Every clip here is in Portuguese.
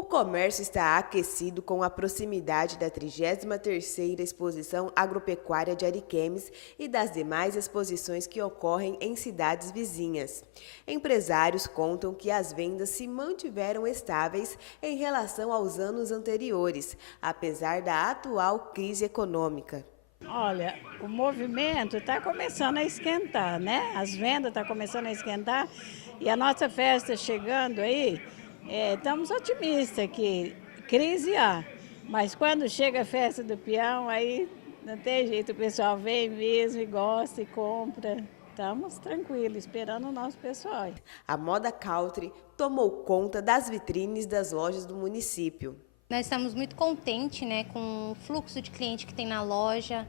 O comércio está aquecido com a proximidade da 33ª Exposição Agropecuária de Ariquemes e das demais exposições que ocorrem em cidades vizinhas. Empresários contam que as vendas se mantiveram estáveis em relação aos anos anteriores, apesar da atual crise econômica. Olha, o movimento está começando a esquentar, né? As vendas estão começando a esquentar e a nossa festa chegando aí, estamos otimistas que crise há, mas quando chega a festa do peão, aí não tem jeito, o pessoal vem mesmo e gosta e compra. Estamos tranquilos, esperando o nosso pessoal. A moda country tomou conta das vitrines das lojas do município. Nós estamos muito contentes, né, com o fluxo de cliente que tem na loja.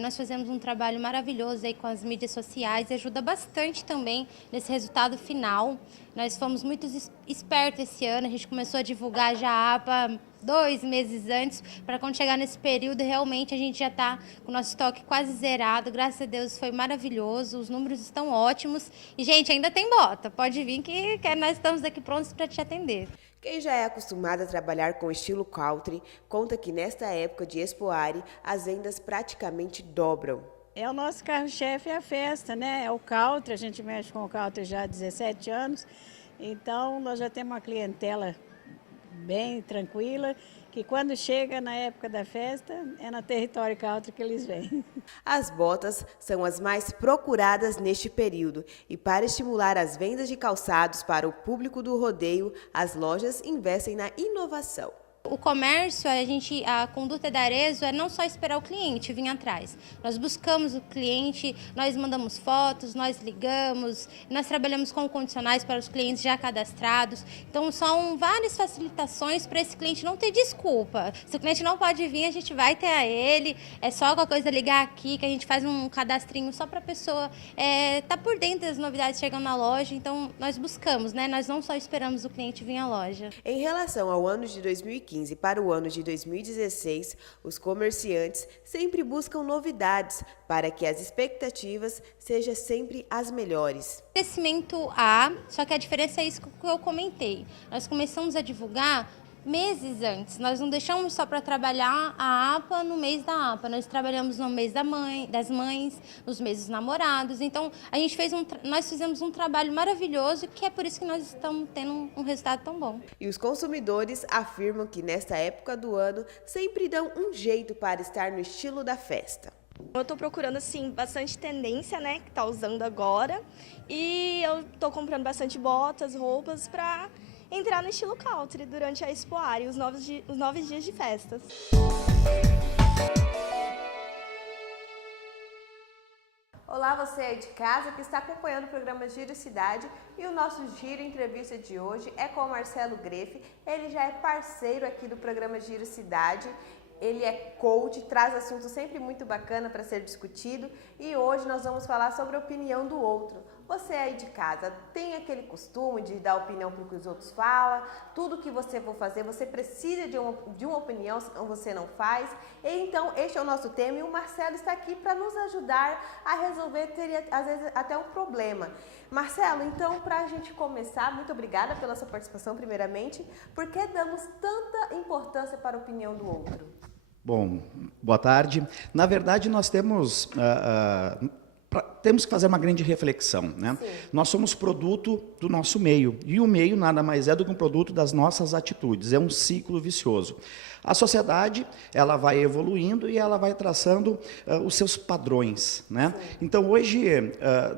Nós fazemos um trabalho maravilhoso aí com as mídias sociais e ajuda bastante também nesse resultado final. Nós fomos muito espertos esse ano, a gente começou a divulgar já a APA 2 meses antes, para quando chegar nesse período, realmente a gente já está com o nosso estoque quase zerado. Graças a Deus foi maravilhoso, os números estão ótimos. E, gente, ainda tem bota, pode vir que nós estamos aqui prontos para te atender. Quem já é acostumado a trabalhar com estilo country, conta que nesta época de Expoari, as vendas praticamente dobram. É o nosso carro-chefe, é a festa, né? É o country, a gente mexe com o country já há 17 anos, então nós já temos uma clientela bem tranquila, que quando chega na época da festa, é na Território Country que eles vêm. As botas são as mais procuradas neste período e para estimular as vendas de calçados para o público do rodeio, as lojas investem na inovação. O comércio, a conduta da Arezzo é não só esperar o cliente vir atrás. Nós buscamos o cliente, nós mandamos fotos, nós ligamos, nós trabalhamos com condicionais para os clientes já cadastrados. Então, são várias facilitações para esse cliente não ter desculpa. Se o cliente não pode vir, a gente vai ter a ele. É só qualquer coisa ligar aqui, que a gente faz um cadastrinho só para a pessoa estar por dentro das novidades chegando na loja. Então, nós buscamos, né? Nós não só esperamos o cliente vir à loja. Em relação ao ano de 2015, para o ano de 2016, os comerciantes sempre buscam novidades para que as expectativas sejam sempre as melhores. Crescimento há, só que a diferença é isso que eu comentei. Nós começamos a divulgar meses antes. Nós não deixamos só para trabalhar a APA no mês da APA, nós trabalhamos no mês das mães, nos meses dos namorados. Então, nós fizemos um trabalho maravilhoso, que é por isso que nós estamos tendo um resultado tão bom. E os consumidores afirmam que nesta época do ano sempre dão um jeito para estar no estilo da festa. Eu estou procurando, assim, bastante tendência, né, que está usando agora. E eu estou comprando bastante botas, roupas para entrar no estilo country durante a Expoari, os 9 dias de festas. Olá, você aí de casa que está acompanhando o programa Giro Cidade, e o nosso Giro Entrevista de hoje é com o Marcelo Grefe. Ele já é parceiro aqui do programa Giro Cidade. Ele é coach, traz assuntos sempre muito bacana para ser discutido, e hoje nós vamos falar sobre a opinião do outro. Você aí de casa tem aquele costume de dar opinião para o que os outros falam? Tudo que você for fazer, você precisa de uma opinião, senão você não faz? E então, este é o nosso tema e o Marcelo está aqui para nos ajudar a resolver, às vezes, até um problema. Marcelo, então, para a gente começar, muito obrigada pela sua participação, primeiramente. Por que damos tanta importância para a opinião do outro? Bom, boa tarde. Na verdade, nós temos que fazer uma grande reflexão, né? Sim. Nós somos produto do nosso meio, e o meio nada mais é do que um produto das nossas atitudes, é um ciclo vicioso. A sociedade, ela vai evoluindo e ela vai traçando os seus padrões, né? Sim. Então, hoje,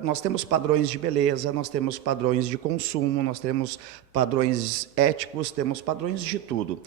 nós temos padrões de beleza, nós temos padrões de consumo, nós temos padrões éticos, temos padrões de tudo.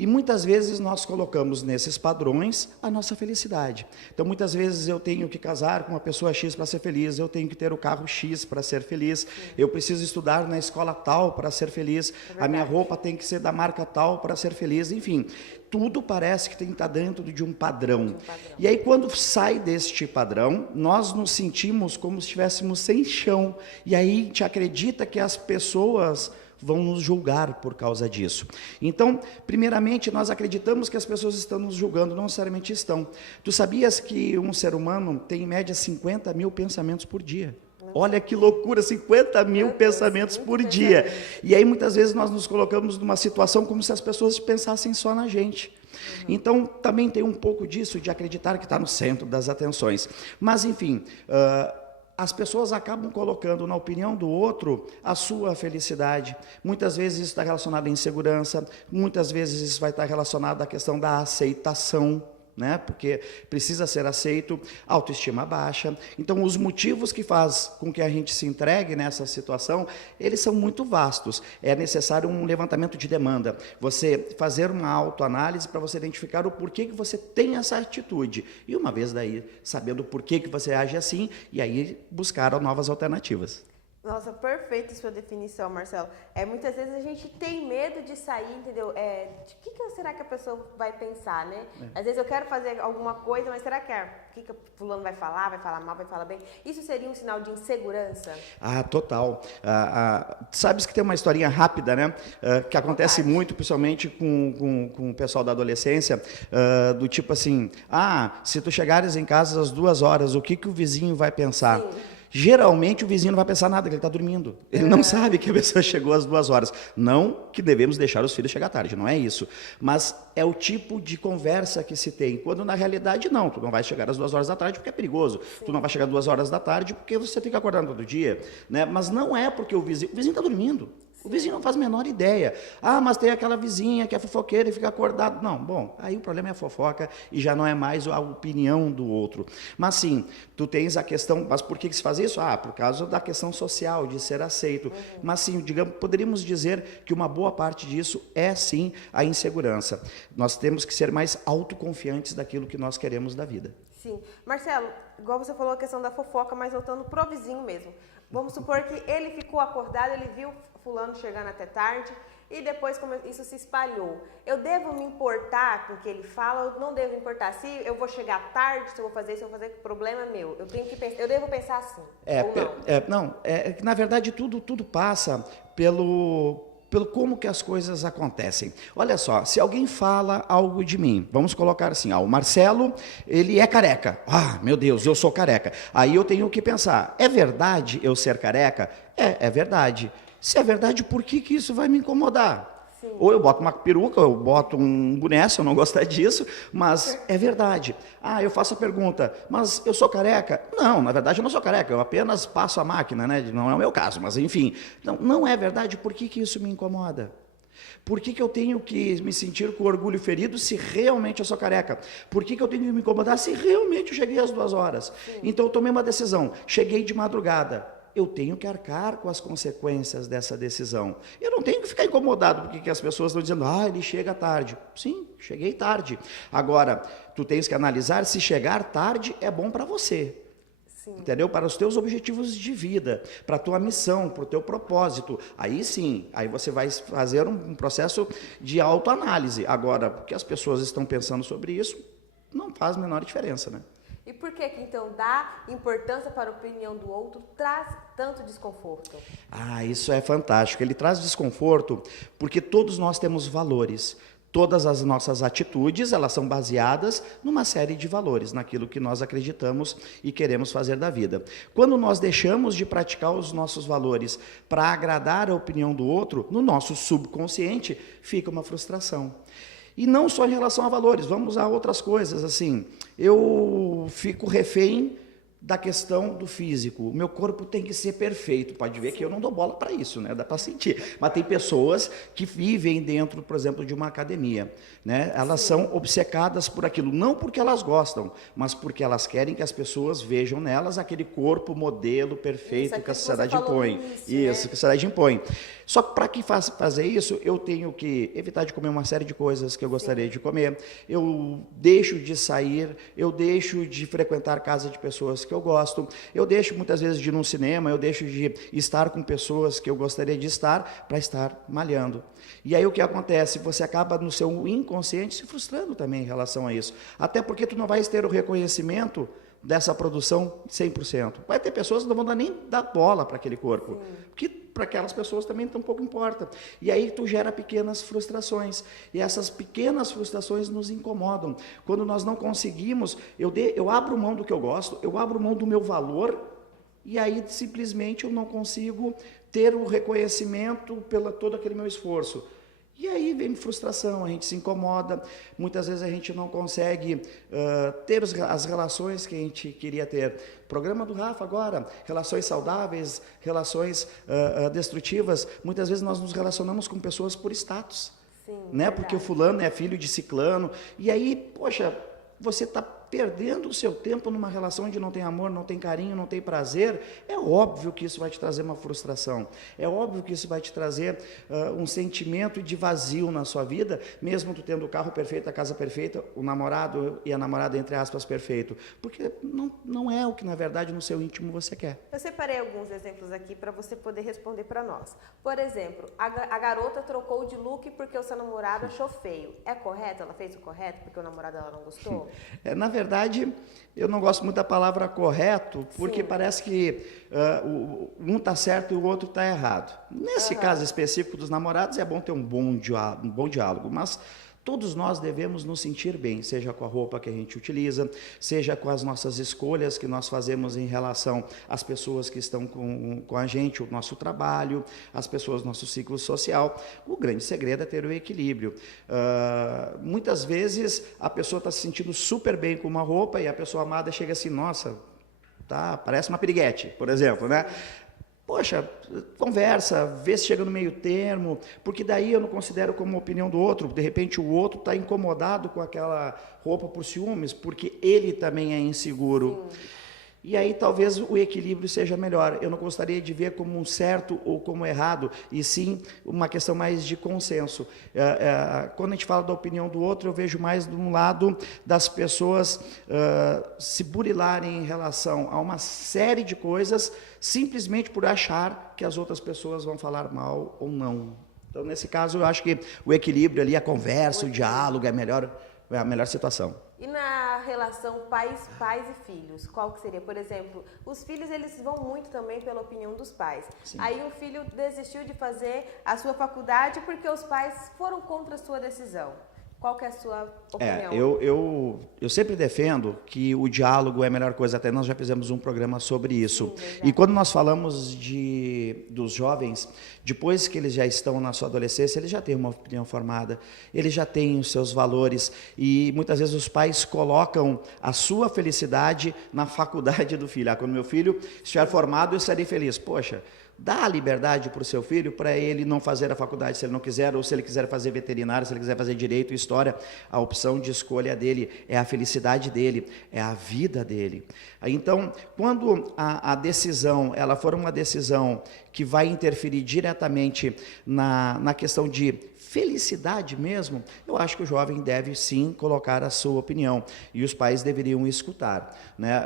E muitas vezes nós colocamos nesses padrões a nossa felicidade. Então, muitas vezes eu tenho que casar com uma pessoa X para ser feliz, eu tenho que ter o carro X para ser feliz, eu preciso estudar na escola tal para ser feliz, a minha roupa tem que ser da marca tal para ser feliz, enfim. Tudo parece que tem que estar dentro de um padrão. E aí, quando sai deste padrão, nós nos sentimos como se estivéssemos sem chão. E aí, a gente acredita que as pessoas vão nos julgar por causa disso. Então, primeiramente, nós acreditamos que as pessoas estão nos julgando, não necessariamente estão. Tu sabias que um ser humano tem, em média, 50 mil pensamentos por dia? Olha que loucura, 50 mil pensamentos por dia. E aí, muitas vezes, nós nos colocamos numa situação como se as pessoas pensassem só na gente. Então, também tem um pouco disso, de acreditar que está no centro das atenções. Mas, enfim, as pessoas acabam colocando na opinião do outro a sua felicidade. Muitas vezes isso está relacionado à insegurança, muitas vezes isso vai estar relacionado à questão da aceitação, né? Porque precisa ser aceito, autoestima baixa. Então, os motivos que faz com que a gente se entregue nessa situação, eles são muito vastos. É necessário um levantamento de demanda, você fazer uma autoanálise para você identificar o porquê que você tem essa atitude. E uma vez daí, sabendo o porquê que você age assim, e aí buscar novas alternativas. Nossa, perfeita sua definição, Marcelo. Muitas vezes a gente tem medo de sair, entendeu? De que será que a pessoa vai pensar, né? Às vezes eu quero fazer alguma coisa, mas será que o que o fulano vai falar mal, vai falar bem? Isso seria um sinal de insegurança? Ah, total. Sabes que tem uma historinha rápida, né? Que acontece muito, principalmente com o pessoal da adolescência, do tipo assim, se tu chegares em casa às 2 horas, o que o vizinho vai pensar? Sim. Geralmente o vizinho não vai pensar nada, que ele está dormindo. Ele não sabe que a pessoa chegou às 2 horas. Não que devemos deixar os filhos chegar tarde, não é isso. Mas é o tipo de conversa que se tem. Quando na realidade não, tu não vai chegar às 2 horas da tarde porque é perigoso. Sim. Tu não vai chegar às 2 horas da tarde porque você tem que acordar todo dia. Né? Mas não é porque o vizinho está dormindo. O vizinho não faz a menor ideia. Mas tem aquela vizinha que é fofoqueira e fica acordado. Não, bom, aí o problema é a fofoca e já não é mais a opinião do outro. Mas sim, tu tens a questão, mas por que se faz isso? Por causa da questão social, de ser aceito. Mas sim, digamos, poderíamos dizer que uma boa parte disso é sim a insegurança. Nós temos que ser mais autoconfiantes daquilo que nós queremos da vida. Sim. Marcelo, igual você falou a questão da fofoca, mas voltando pro vizinho mesmo. Vamos supor que ele ficou acordado, ele viu fulano chegando até tarde e depois como isso se espalhou. Eu devo me importar com o que ele fala ou não devo importar? Se eu vou chegar tarde, se eu vou fazer isso, problema é meu. Eu devo pensar assim, ou não? Na verdade tudo passa pelo como que as coisas acontecem. Olha só, se alguém fala algo de mim, vamos colocar assim, o Marcelo, ele é careca. Meu Deus, eu sou careca. Aí eu tenho que pensar, é verdade eu ser careca? É verdade. Se é verdade, por que isso vai me incomodar? Sim. Ou eu boto uma peruca, ou eu boto um boné, se eu não gostar disso, mas é verdade. Eu faço a pergunta, mas eu sou careca? Não, na verdade eu não sou careca, eu apenas passo a máquina, né? Não é o meu caso, mas enfim. Não é verdade, por que isso me incomoda? Por que eu tenho que me sentir com orgulho ferido se realmente eu sou careca? Por que eu tenho que me incomodar se realmente eu cheguei às 2 horas? Sim. Então eu tomei uma decisão, cheguei de madrugada. Eu tenho que arcar com as consequências dessa decisão. Eu não tenho que ficar incomodado porque as pessoas estão dizendo, ele chega tarde. Sim, cheguei tarde. Agora, tu tens que analisar se chegar tarde é bom para você. Sim. Entendeu? Para os teus objetivos de vida, para a tua missão, para o teu propósito. Aí sim, aí você vai fazer um processo de autoanálise. Agora, o que as pessoas estão pensando sobre isso não faz a menor diferença, né? E por que então dar importância para a opinião do outro traz tanto desconforto? Isso é fantástico. Ele traz desconforto porque todos nós temos valores. Todas as nossas atitudes, elas são baseadas numa série de valores, naquilo que nós acreditamos e queremos fazer da vida. Quando nós deixamos de praticar os nossos valores para agradar a opinião do outro, no nosso subconsciente fica uma frustração. E não só em relação a valores, vamos a outras coisas, assim, eu fico refém da questão do físico, o meu corpo tem que ser perfeito, pode ver que eu não dou bola para isso, né? Dá para sentir, mas tem pessoas que vivem dentro, por exemplo, de uma academia, né? Elas são obcecadas por aquilo, não porque elas gostam, mas porque elas querem que as pessoas vejam nelas aquele corpo modelo perfeito que a sociedade impõe. Isso, que a sociedade impõe. Só que para que fazer isso, eu tenho que evitar de comer uma série de coisas que eu gostaria de comer, eu deixo de sair, eu deixo de frequentar casa de pessoas que eu gosto, eu deixo muitas vezes de ir num cinema, eu deixo de estar com pessoas que eu gostaria de estar para estar malhando. E aí o que acontece? Você acaba no seu inconsciente se frustrando também em relação a isso. Até porque tu não vais ter o reconhecimento dessa produção 100%. Vai ter pessoas que não vão nem dar bola para aquele corpo. Sim. Porque para aquelas pessoas também tão pouco importa. E aí tu gera pequenas frustrações. E essas pequenas frustrações nos incomodam. Quando nós não conseguimos, eu abro mão do que eu gosto, eu abro mão do meu valor E aí, simplesmente, eu não consigo ter o reconhecimento pelo todo aquele meu esforço. E aí vem frustração, a gente se incomoda, muitas vezes a gente não consegue ter as relações que a gente queria ter. Programa do Rafa agora, relações saudáveis, relações destrutivas, muitas vezes nós nos relacionamos com pessoas por status. Sim, né? Porque o fulano é filho de ciclano, e aí, poxa, você está perdendo o seu tempo numa relação onde não tem amor, não tem carinho, não tem prazer. É óbvio que isso vai te trazer uma frustração, é óbvio que isso vai te trazer um sentimento de vazio na sua vida, mesmo tu tendo o carro perfeito, a casa perfeita, o namorado e a namorada, entre aspas, perfeito, porque não é o que na verdade no seu íntimo você quer. Eu separei alguns exemplos aqui para você poder responder para nós. Por exemplo, a garota trocou de look porque o seu namorado achou feio. É correto? Ela fez o correto porque o namorado dela não gostou? Na verdade, eu não gosto muito da palavra correto, porque parece que um está certo e o outro está errado. Nesse caso específico dos namorados, é bom ter um bom diálogo, mas todos nós devemos nos sentir bem, seja com a roupa que a gente utiliza, seja com as nossas escolhas que nós fazemos em relação às pessoas que estão com a gente, o nosso trabalho, as pessoas do nosso ciclo social. O grande segredo é ter o equilíbrio. Muitas vezes a pessoa está se sentindo super bem com uma roupa e a pessoa amada chega assim, nossa, tá, parece uma piriguete, por exemplo, né? Poxa, conversa, vê se chega no meio termo, porque daí eu não considero como opinião do outro, de repente o outro está incomodado com aquela roupa por ciúmes, porque ele também é inseguro. Sim. E aí talvez o equilíbrio seja melhor. Eu não gostaria de ver como um certo ou como errado, e sim uma questão mais de consenso. Quando a gente fala da opinião do outro, eu vejo mais de um lado das pessoas se burilarem em relação a uma série de coisas, simplesmente por achar que as outras pessoas vão falar mal ou não. Então, nesse caso, eu acho que o equilíbrio ali, a conversa, o diálogo é a melhor situação. E na relação pais e filhos, qual que seria? Por exemplo, os filhos, eles vão muito também pela opinião dos pais. Sim. Aí o filho desistiu de fazer a sua faculdade porque os pais foram contra a sua decisão. Qual que é a sua opinião? Eu sempre defendo que o diálogo é a melhor coisa, até nós já fizemos um programa sobre isso. Sim, e quando nós falamos dos jovens, depois que eles já estão na sua adolescência, eles já têm uma opinião formada, eles já têm os seus valores, e muitas vezes os pais colocam a sua felicidade na faculdade do filho. Quando meu filho estiver formado, eu estarei feliz. Poxa, dá a liberdade para o seu filho, para ele não fazer a faculdade se ele não quiser, ou se ele quiser fazer veterinário, se ele quiser fazer direito, história, a opção de escolha dele, é a felicidade dele, é a vida dele. Então, quando a decisão, ela for uma decisão que vai interferir diretamente na questão de felicidade mesmo, eu acho que o jovem deve sim colocar a sua opinião, e os pais deveriam escutar, né?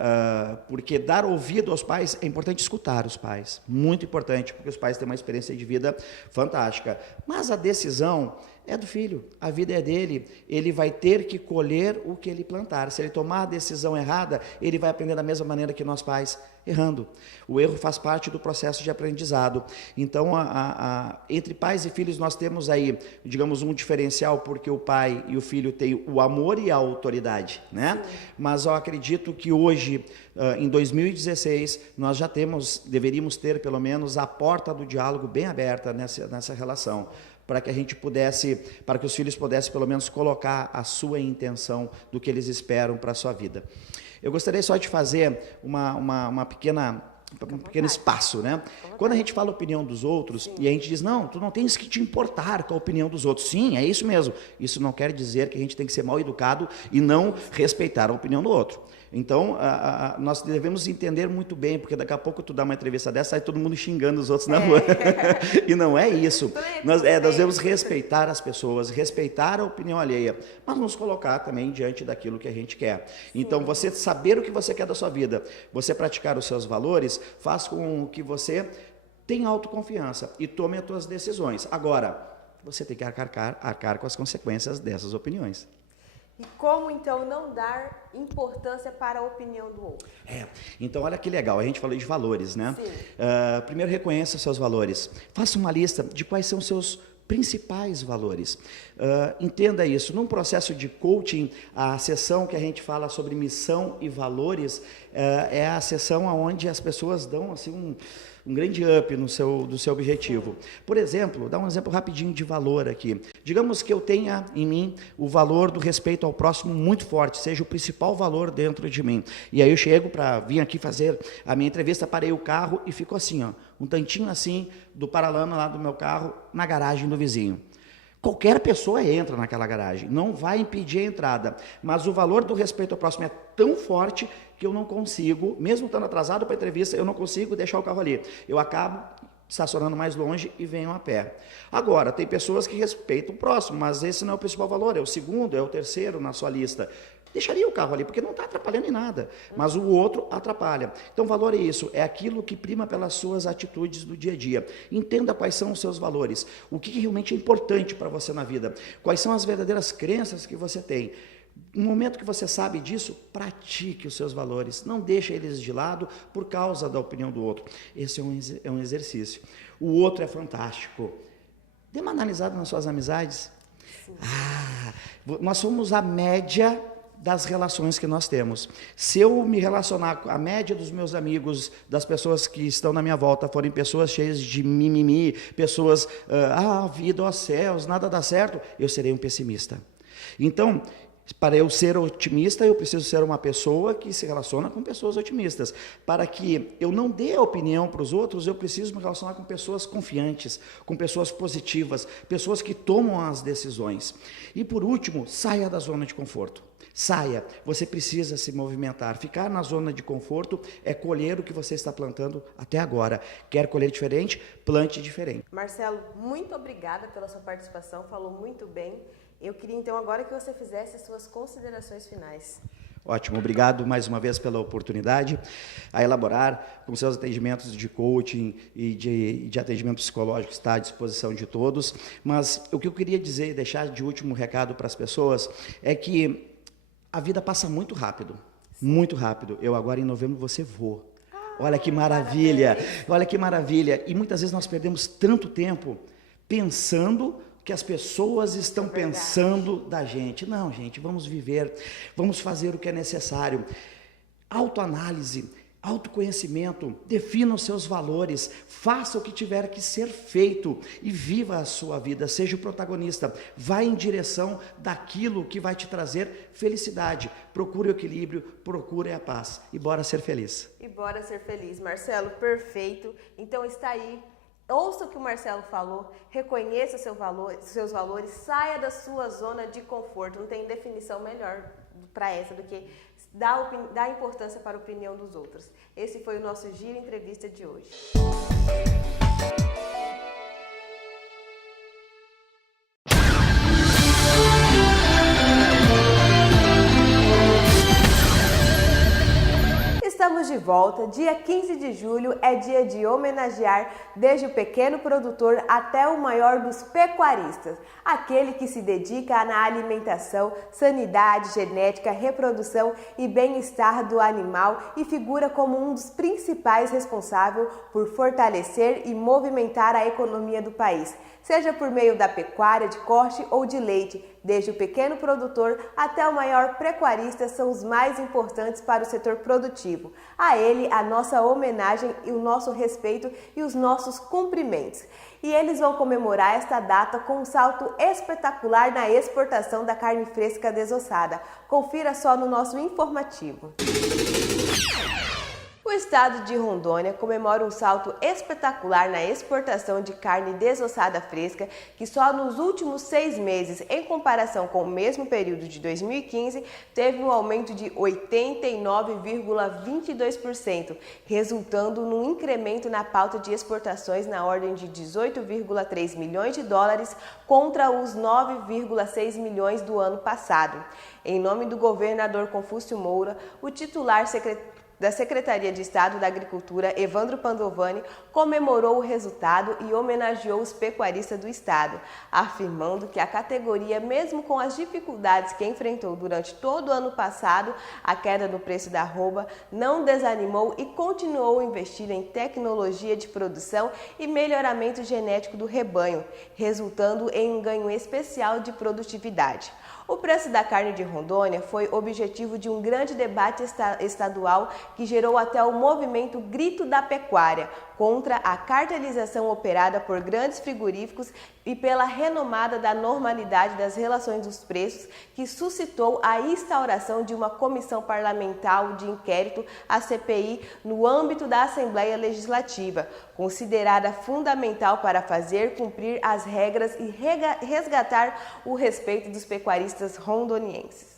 Porque dar ouvido aos pais, é importante escutar os pais, muito importante, porque os pais têm uma experiência de vida fantástica, mas a decisão é do filho, a vida é dele, ele vai ter que colher o que ele plantar. Se ele tomar a decisão errada, ele vai aprender da mesma maneira que nós pais, errando. O erro faz parte do processo de aprendizado. Então, entre pais e filhos, nós temos aí, digamos, um diferencial, porque o pai e o filho têm o amor e a autoridade, né? Sim. Mas eu acredito que hoje, em 2016, nós já deveríamos ter, pelo menos, a porta do diálogo bem aberta nessa relação, para que os filhos pudessem pelo menos colocar a sua intenção do que eles esperam para a sua vida. Eu gostaria só de fazer um pequeno espaço, né? Quando a gente fala a opinião dos outros, sim, e a gente diz, não, tu não tens que te importar com a opinião dos outros. Sim, é isso mesmo. Isso não quer dizer que a gente tem que ser mal educado e não respeitar a opinião do outro. Então, nós devemos entender muito bem, porque daqui a pouco tu dá uma entrevista dessa, sai todo mundo xingando os outros na rua. E não é isso. Nós devemos respeitar as pessoas, respeitar a opinião alheia, mas nos colocar também diante daquilo que a gente quer. Então, você saber o que você quer da sua vida, você praticar os seus valores, faz com que você tenha autoconfiança e tome as suas decisões. Agora, você tem que arcar com as consequências dessas opiniões. E como, então, não dar importância para a opinião do outro? Então, olha que legal, a gente falou de valores, né? Sim. Primeiro, reconheça os seus valores. Faça uma lista de quais são os seus principais valores. Entenda isso. Num processo de coaching, a sessão que a gente fala sobre missão e valores é a sessão onde as pessoas dão assim, um grande up no seu objetivo. Por exemplo, dá um exemplo rapidinho de valor aqui. Digamos que eu tenha em mim o valor do respeito ao próximo muito forte, seja o principal valor dentro de mim. E aí eu chego para vir aqui fazer a minha entrevista, parei o carro e fico assim, ó, um tantinho assim do paralama lá do meu carro na garagem do vizinho. Qualquer pessoa entra naquela garagem, não vai impedir a entrada, mas o valor do respeito ao próximo é tão forte que eu não consigo, mesmo estando atrasado para a entrevista, eu não consigo deixar o carro ali. Eu acabo estacionando mais longe e venho a pé. Agora, tem pessoas que respeitam o próximo, mas esse não é o principal valor, é o segundo, é o terceiro na sua lista. Deixaria o carro ali, porque não está atrapalhando em nada, mas o outro atrapalha. Então, valor é isso, é aquilo que prima pelas suas atitudes do dia a dia. Entenda quais são os seus valores, o que realmente é importante para você na vida, quais são as verdadeiras crenças que você tem. No momento que você sabe disso, pratique os seus valores, não deixe eles de lado por causa da opinião do outro. Esse é um exercício. O outro é fantástico. Dê uma analisada nas suas amizades. Nós somos a média das relações que nós temos. Se eu me relacionar com a média dos meus amigos, das pessoas que estão na minha volta, forem pessoas cheias de mimimi, pessoas, vida, ó céus, nada dá certo, eu serei um pessimista. Então, para eu ser otimista, eu preciso ser uma pessoa que se relaciona com pessoas otimistas. Para que eu não dê opinião para os outros, eu preciso me relacionar com pessoas confiantes, com pessoas positivas, pessoas que tomam as decisões. E por último, saia da zona de conforto. Saia, você precisa se movimentar. Ficar na zona de conforto é colher o que você está plantando até agora. Quer colher diferente? Plante diferente. Marcelo, muito obrigada pela sua participação, falou muito bem. Eu queria então agora que você fizesse as suas considerações finais. Ótimo, obrigado mais uma vez pela oportunidade a elaborar com seus atendimentos de coaching e de atendimento psicológico, está à disposição de todos. Mas o que eu queria dizer e deixar de último recado para as pessoas é que a vida passa muito rápido, muito rápido. Eu agora em novembro você vou. Olha que maravilha, olha que maravilha. E muitas vezes nós perdemos tanto tempo pensando que as pessoas estão pensando da gente. Não, gente, vamos viver, vamos fazer o que é necessário. Autoanálise, autoconhecimento, defina os seus valores, faça o que tiver que ser feito e viva a sua vida, seja o protagonista, vá em direção daquilo que vai te trazer felicidade, procure o equilíbrio, procure a paz e bora ser feliz. E bora ser feliz, Marcelo, perfeito, então está aí. Ouça o que o Marcelo falou, reconheça seus valores, saia da sua zona de conforto. Não tem definição melhor para essa do que dar importância para a opinião dos outros. Esse foi o nosso Giro Entrevista de hoje. Estamos de volta. Dia 15 de julho é dia de homenagear desde o pequeno produtor até o maior dos pecuaristas, aquele que se dedica na alimentação, sanidade, genética, reprodução e bem-estar do animal e figura como um dos principais responsáveis por fortalecer e movimentar a economia do país, seja por meio da pecuária de corte ou de leite. Desde o pequeno produtor até o maior pecuarista são os mais importantes para o setor produtivo. A ele, a nossa homenagem e o nosso respeito e os nossos cumprimentos. E eles vão comemorar esta data com um salto espetacular na exportação da carne fresca desossada. Confira só no nosso informativo. O estado de Rondônia comemora um salto espetacular na exportação de carne desossada fresca, que só nos últimos 6 meses, em comparação com o mesmo período de 2015, teve um aumento de 89,22%, resultando num incremento na pauta de exportações na ordem de 18,3 milhões de dólares contra os 9,6 milhões do ano passado. Em nome do governador Confúcio Moura, o titular da Secretaria de Estado da Agricultura, Evandro Pandovani, comemorou o resultado e homenageou os pecuaristas do estado, afirmando que a categoria, mesmo com as dificuldades que enfrentou durante todo o ano passado, a queda no preço da arroba, não desanimou e continuou investindo em tecnologia de produção e melhoramento genético do rebanho, resultando em um ganho especial de produtividade. O preço da carne de Rondônia foi objetivo de um grande debate estadual que gerou até o movimento Grito da Pecuária contra a cartelização operada por grandes frigoríficos e pela renomada da normalidade das relações dos preços, que suscitou a instauração de uma comissão parlamentar de inquérito, a CPI, no âmbito da Assembleia Legislativa, considerada fundamental para fazer cumprir as regras e resgatar o respeito dos pecuaristas rondonienses.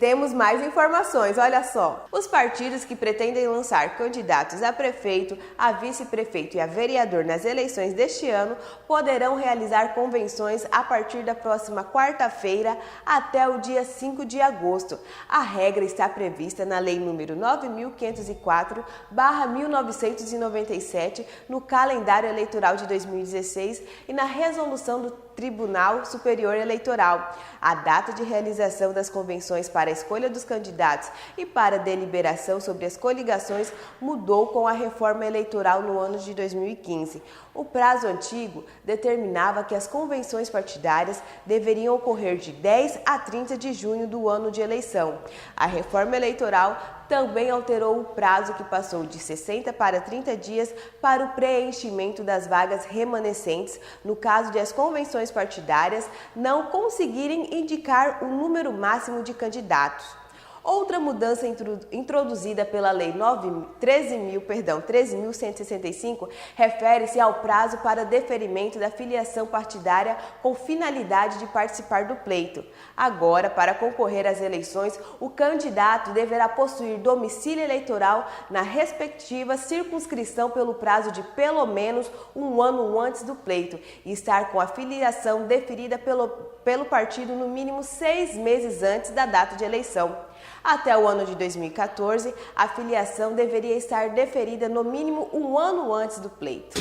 Temos mais informações, olha só. Os partidos que pretendem lançar candidatos a prefeito, a vice-prefeito e a vereador nas eleições deste ano poderão realizar convenções a partir da próxima quarta-feira até o dia 5 de agosto. A regra está prevista na Lei nº 9.504/1997, no calendário eleitoral de 2016 e na resolução do Tribunal Superior Eleitoral. A data de realização das convenções para a escolha dos candidatos e para a deliberação sobre as coligações mudou com a reforma eleitoral no ano de 2015. O prazo antigo determinava que as convenções partidárias deveriam ocorrer de 10 a 30 de junho do ano de eleição. A reforma eleitoral também alterou o prazo, que passou de 60 para 30 dias para o preenchimento das vagas remanescentes, no caso de as convenções partidárias não conseguirem indicar o número máximo de candidatos. Outra mudança introduzida pela Lei 13.165 refere-se ao prazo para deferimento da filiação partidária com finalidade de participar do pleito. Agora, para concorrer às eleições, o candidato deverá possuir domicílio eleitoral na respectiva circunscrição pelo prazo de pelo menos um ano antes do pleito e estar com a filiação deferida pelo partido no mínimo 6 meses antes da data de eleição. Até o ano de 2014, a filiação deveria estar deferida no mínimo um ano antes do pleito.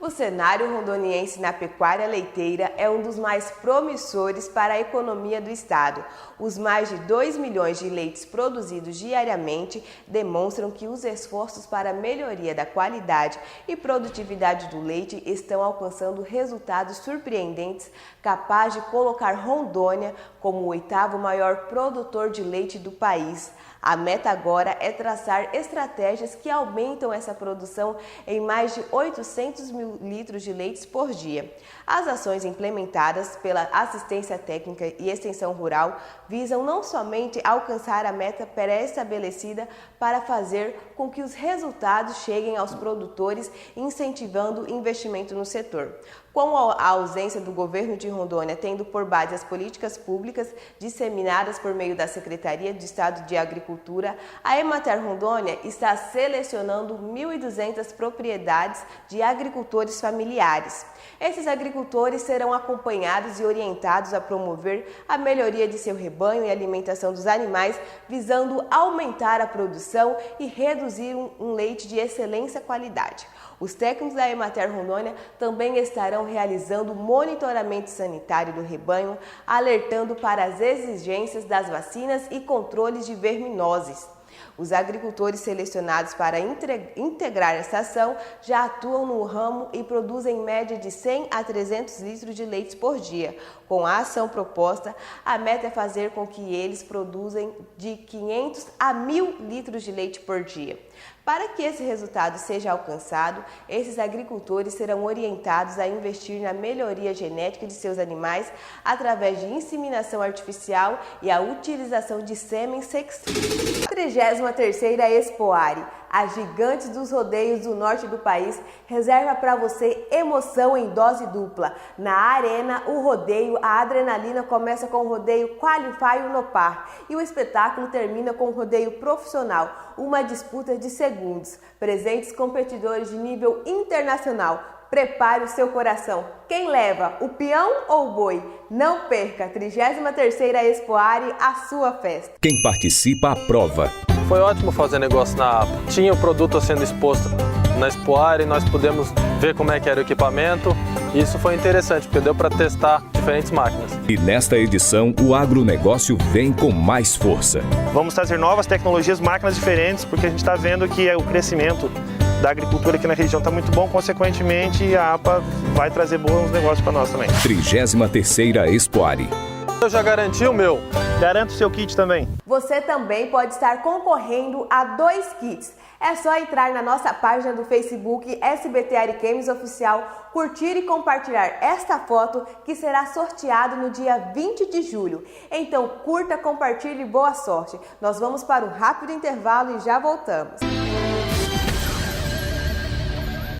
O cenário rondoniense na pecuária leiteira é um dos mais promissores para a economia do estado. Os mais de 2 milhões de leites produzidos diariamente demonstram que os esforços para a melhoria da qualidade e produtividade do leite estão alcançando resultados surpreendentes, capazes de colocar Rondônia como o 8º maior produtor de leite do país. A meta agora é traçar estratégias que aumentam essa produção em mais de 800 mil litros de leite por dia. As ações implementadas pela Assistência Técnica e Extensão Rural visam não somente alcançar a meta pré-estabelecida para fazer com que os resultados cheguem aos produtores, incentivando o investimento no setor. Com a ausência do governo de Rondônia tendo por base as políticas públicas disseminadas por meio da Secretaria de Estado de Agricultura, a Emater Rondônia está selecionando 1.200 propriedades de agricultores familiares. Esses agricultores serão acompanhados e orientados a promover a melhoria de seu rebanho e alimentação dos animais, visando aumentar a produção e reduzir um leite de excelência qualidade. Os técnicos da Emater Rondônia também estarão realizando monitoramento sanitário do rebanho, alertando para as exigências das vacinas e controles de verminoses. Os agricultores selecionados para integrar essa ação já atuam no ramo e produzem em média de 100 a 300 litros de leite por dia. Com a ação proposta, a meta é fazer com que eles produzam de 500 a 1.000 litros de leite por dia. Para que esse resultado seja alcançado, esses agricultores serão orientados a investir na melhoria genética de seus animais através de inseminação artificial e a utilização de sêmen sexual. 33ª Expoare, a gigante dos rodeios do norte do país, reserva para você emoção em dose dupla. Na Arena, o rodeio, a adrenalina começa com o rodeio Qualify Unopar e o espetáculo termina com o rodeio profissional, uma disputa de segundos. Presentes competidores de nível internacional, Prepare o seu coração. Quem leva, o peão ou o boi? Não perca a 33ª Expoare, a sua festa. Quem participa aprova. Foi ótimo fazer negócio na APA. Tinha o produto sendo exposto na Expoare, nós pudemos ver como é que era o equipamento. E isso foi interessante, porque deu para testar diferentes máquinas. E nesta edição, o agronegócio vem com mais força. Vamos trazer novas tecnologias, máquinas diferentes, porque a gente está vendo que o crescimento da agricultura aqui na região está muito bom, consequentemente a APA vai trazer bons negócios para nós também. 33ª Expoare. Eu já garanti o meu. Garanta o seu kit também. Você também pode estar concorrendo a 2 kits. É só entrar na nossa página do Facebook SBT Ariquemes Oficial, curtir e compartilhar esta foto que será sorteado no dia 20 de julho. Então curta, compartilhe e boa sorte. Nós vamos para um rápido intervalo e já voltamos.